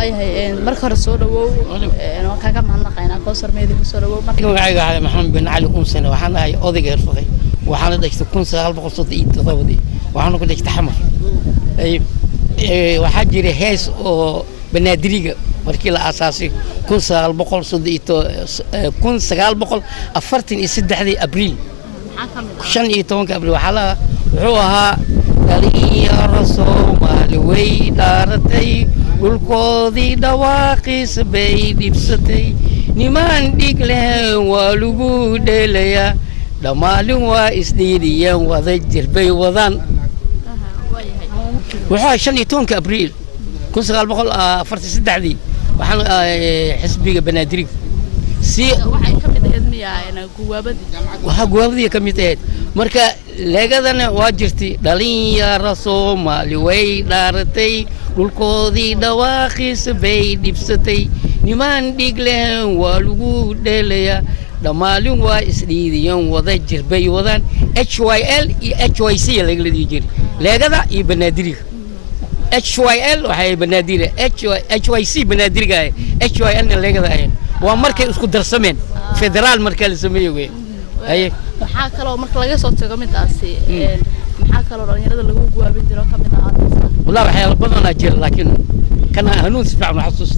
هاي مركز الصورة وكذا ما نقينا كوسر ميدي الصورة مركز معي على محمد بن علي سنة وحنا هاي أضيق يرفضي وحنا دش تكون سهل بقصة إيد تضودي وحنا كنا تحمر وحجري هيس أو بنادريجة markii la asaasay 1900 1943 abriil 15 abriil waxa la wuxuu ahaa dhalinyaro Soomaali way dhaaratay dhulkoodii dhawaaqis bay dhibsatay niman dhig leh waa lagu dheelayaa dhamaalin waa isdhiidiyeen wada jirbay wadaan waxa 15 abriil 1943 waxaan xisbiga banaadir waxay ka mid ahayd miyaa guwaabadii ka mid ahayd marka leegadana waa jirtay dhalinyaro Soomaali way dhaaratay dhulkoodii dhawaaqis bay dhibsatay niman dhig leh waa lagu dheelayaa dhamaalin waa isdhiidiyeen wada jirbay wadaan HYL iyo HYC laga leeyahay leegada iyo banaadiriga HYL waxay banaadire HYC banaadiriga HYL leegada ay waa markay isku darsameen federaal marka la sameeyay ay waxa kale oo marka laga soo tago midaasi waxa kale oo dhalinyarada lagu guwaabin jiro kamid ah wallahi waxa badan jir laakiin kana hanuun si fiican xasuus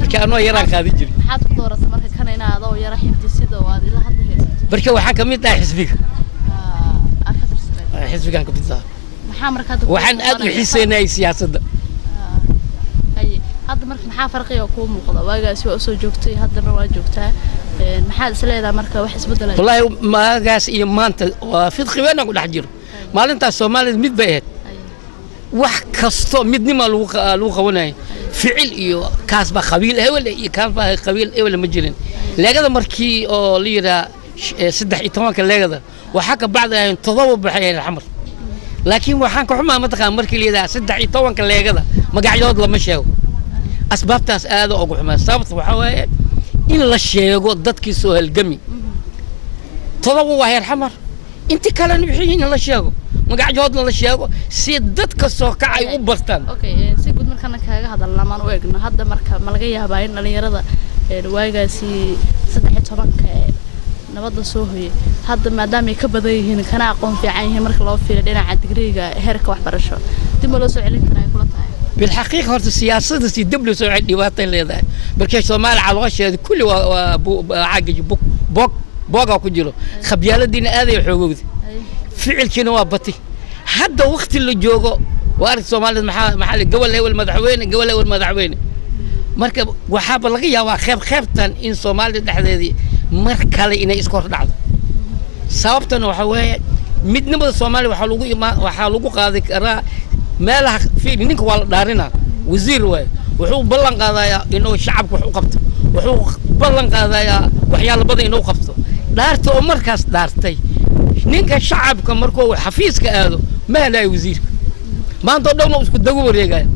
marka anoo yaraan qaadi jir maxaad ku dooratay marka kana inaad oo yara xibti sida oo aad ila hadlayso marka waxa kamid ah xisbiga ka bidsa waxaan aad u xiiseynay siyaasadda hadda marka maxaa farqiga ku muuqda waagaasi waa soo joogtay haddana waa joogtaa maxaad isleedahay marka wax isbedelay wallahi maagaas iyo maanta waa fidqi weyn ku dhex jiro maalintaas Soomaaliyeed mid bay ahayd wax kasto midnimo lagu qabanay ficil iyo kaas ba qabiil hebel iyo kaas ba qabiil hebel ma jirin leegada markii oo la yira 13 leegada waxa ka bacday todoba baxay xamar laakiin waxaan ka xumaa mataqaan markii leedahay 13 leegada magacyood lama sheego asbaabtaas aad ugu xumaa sababta waxa weeye in la sheego dadkii soo halgami todoba waa heer xamar inta kale wixii in la sheego magacyoodna la sheego si dadka soo kacay u bartaan okay si gud markaan kaaga hadalna maan u eegno hadda marka ma laga yaabaa in dhalinyarada waagaasi 13 nabadda soo hoyay hadda maadaama ay ka badan yihiin kana aqoon fiican yihiin marka loo fiiriyo dhinaca digriga heerka waxbarasho dib loo soo celin karaa kula tahay بالحقيقة هرت السياسة دي دبلو سوي ديواتين لذا بركش سومال على الغش كل عاجج بوق أو كجلو خبيالة دين هذه حقوق فعل كنوا بطي حتى وقت اللي جوجو وارد سومال محل الجول هو المدعوين الجول هو المدعوين مركب وحاب لقيها وخيبتن إن سومال دحذي مركلة إن يسكر بعض سببتنا وحوي مدنبض السومال وحلوقو قاذك را ما له في منك والدارنا وزير وحو بلن قاضايا إنه الشعب وحو قبته وحو بلن قاضايا وحيال بدي إنه قبته دارته مركز دارتي نينك الشعب كمركو حفيز كهذا ما لا وزير ما أنت دولة وسكت دور يجاي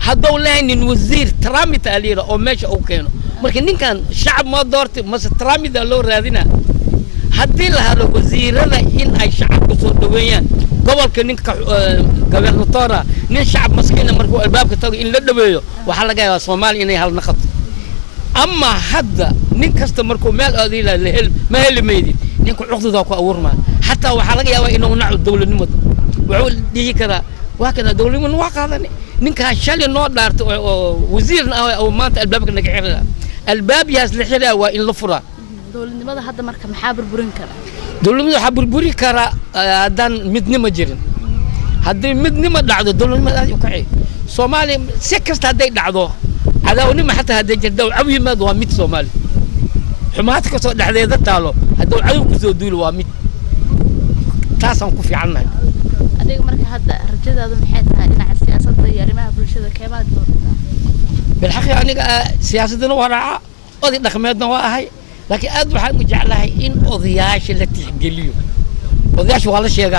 هذول إن وزير ترامي تاليرا أو ماشي أو كانوا مركز نين كان الشعب ما دارت مس ترامي دلور هذينا هدي لها وزير هذا إن أي شعب بصوت دويان قبل كنين قبل نطارة نين شعب مسكين مركو الباب كتاقي إن لدبيو وحلقة صومال إني هالنقط أما هذا نين كست مركو مال أذيلا لهل ما هي اللي ميدي نين كل عقد ذاك أورما حتى وحلقة يا إنه نعود الدولة نمط وعول دي كذا وهكذا دولة من واقع هذا نين كهالشال النوع دارت وزير أو مانت الباب كنا كعيرها الباب يصلح له وإن لفرة دولة لماذا هذا مركب محابر برنكرة دولة لماذا حابر برنكرة دان مدني مجرين هذا مدني ما دعوه دولة لماذا يقعي صومالي سكست هذا دعوه هذا ونما حتى هذا جدول عوي ما ضوا ميت صومالي حماتك صوت هذا تالو هذول عيوك زودول واميت تاسم كوفي عنها هذا مركب هذا رجال هذا محيطها إن على السياسة ضيّر ما برشة كمان بالحقيقة أنا سياسة وراء أضيء دخمتنا وهاي لكن أدو حاجة جعلها إن أضياش اللي تحقليه أضياش والله شيء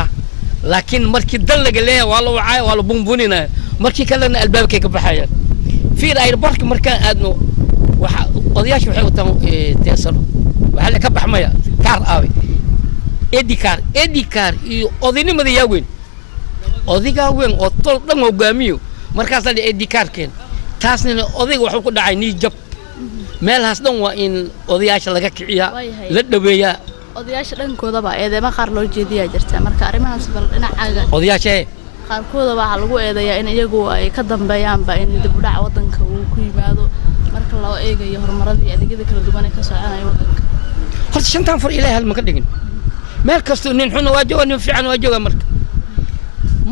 لكن مركي دلق ليه والله وعاي والله بونبونينا مركي كلنا الباب كيك بحاجة في رأي برك مركان أدنو أضياش وحيو تيسروا وحلا كبح ميا كار قوي إدي كار أضيني مذي يوين أضيقا وين أطول دم وقاميو مركز اللي إدي كار كين taasnina odayga wuxuu ku dhacay nii jab meelahaas dhan waa in odayaasha laga kiciyaa la dhaweeyaa odayaasha dhankoodaba eedeema qaar loo jeediyaa jirta marka arrimahaas bal dhinacaaga odayaasha qaarkooda waxaa lagu eedayaa in iyagu ay ka dambeeyaanba in dib u dhac waddanka uu ku yimaado marka loo eegayo horumaradii adeegyada kala duwan ee ka soconaya waddanka horta shantaan far ilaahay hal ma ka dhigin meel kastoo nin xun waa jooga nin fiican waa jooga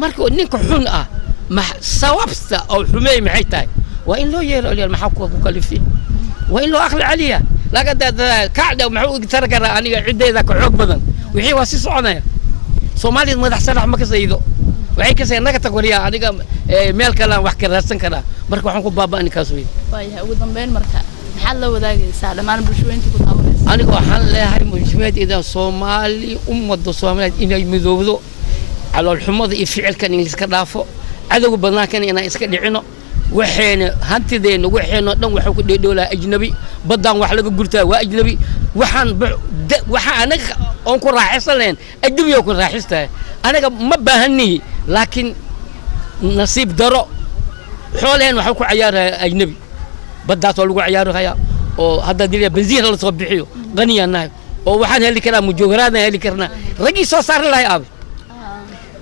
marka ninka xun ah sababta oo xumeey maxay tahay waa in loo yeero maxaa ku kalifin waa in loo aqli caliya laga kacda maxuu tar karaa aniga cideeda ka xoog badan wixii waa si soconaya Soomaaliya madax sarax ma ka saydo waxay ka saynaga tagwariya aniga meel kale wax ka raadsan karaa marka waxaan ku baaba'ani kaas weey waayahay ugu dambeyn marka maxaa la wadaagaysaa dhammaan bulshooyinka ku taabanaysa aniga waxaan leeyahay bulshooyinka Soomaali ummadda Soomaaliyeed inay midowdo calool xumada iyo ficilkan in iska dhaafo cadawga badnaankan inaan iska dhicino waxayna hantideena waxayna dhan waxa ku dheedhoolaa ajnabi badan wax laga gurtaa waa ajnabi waxa anaga on ku raaxaysan ajnabi oo ku raaxistaa anaga ma baahani laakiin nasiib daro xooleen waxa ku ciyaaraa ajnabi badaas oo lagu ciyaarayaa oo hadda dilay benziin la soo bixiyo qaniyanahay oo waxaan heli karaa mujoogaraadna heli karnaa ragii soo saar lahay ab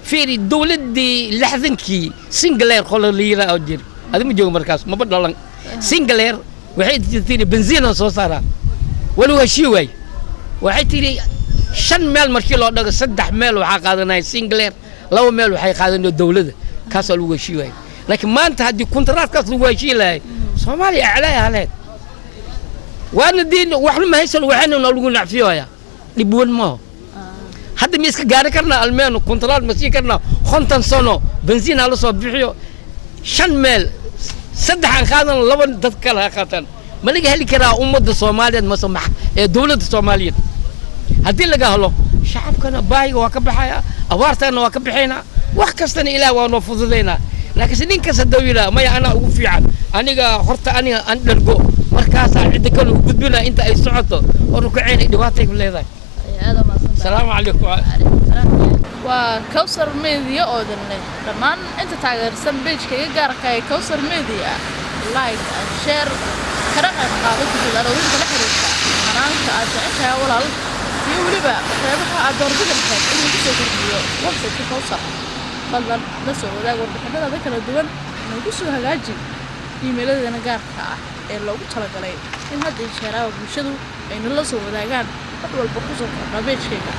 fiiri dawladii laxdankii singleer qolo liira oo jir هذا مجوج مركز ما بدلن سينجلر وحيد تيري بنزين صوصارا ولو شيوي وحيد تيري شن ميل مركي لو دغ 3 ميل waxa qaadanay سينجلر 2 ميل waxay qaadanay dawladda kaas lagu heshiiyay laakiin maanta hadii kontraadkaas lagu heshiiyay Soomaaliya aclaa haleed waana diin wax ma haysan waxaana lagu nacfiyoya dibwan ma hadda ma iska gaari karna almeeno kontraad ma sii karna 50 sano benzin la soo bixiyo 5 meel 3 aan qaadan 2 dad kala qaataan ma laga heli karaa ummadda Soomaaliyeed ma samax ee dawladda Soomaaliyeed hadii laga helo shacabkana baahiga waa ka baxaya abaartana waa ka bixayna wax kastana ilaahay waa noo fududeena laakiin ninka sadawira ma ana ugu fiican aniga horta aniga aan dhargo markaas aan cid kale u gudbina inta ay socoto oo rukuceen dhibaatay ku leedahay السلام عليكم وكوثر ميديا أودنلي لما أنت تقدر سنبيج كي جارك كوثر ميديا لايك شير كرقة قابل كذا لو أنت لحريك أنا أنت أجعلها ولا يقولي بقى ربحها أدور كذا بحاجة إنه كذا فيديو وقت كوثر فضل نسوا ولا قول بحنا ذاك الدول إنه كذا هجاجي إيميل أنا جارك اللي قلت لك عليه إن هذا الشراء وبشدو إن الله سوى ذاك أول بقصة ربيش كذا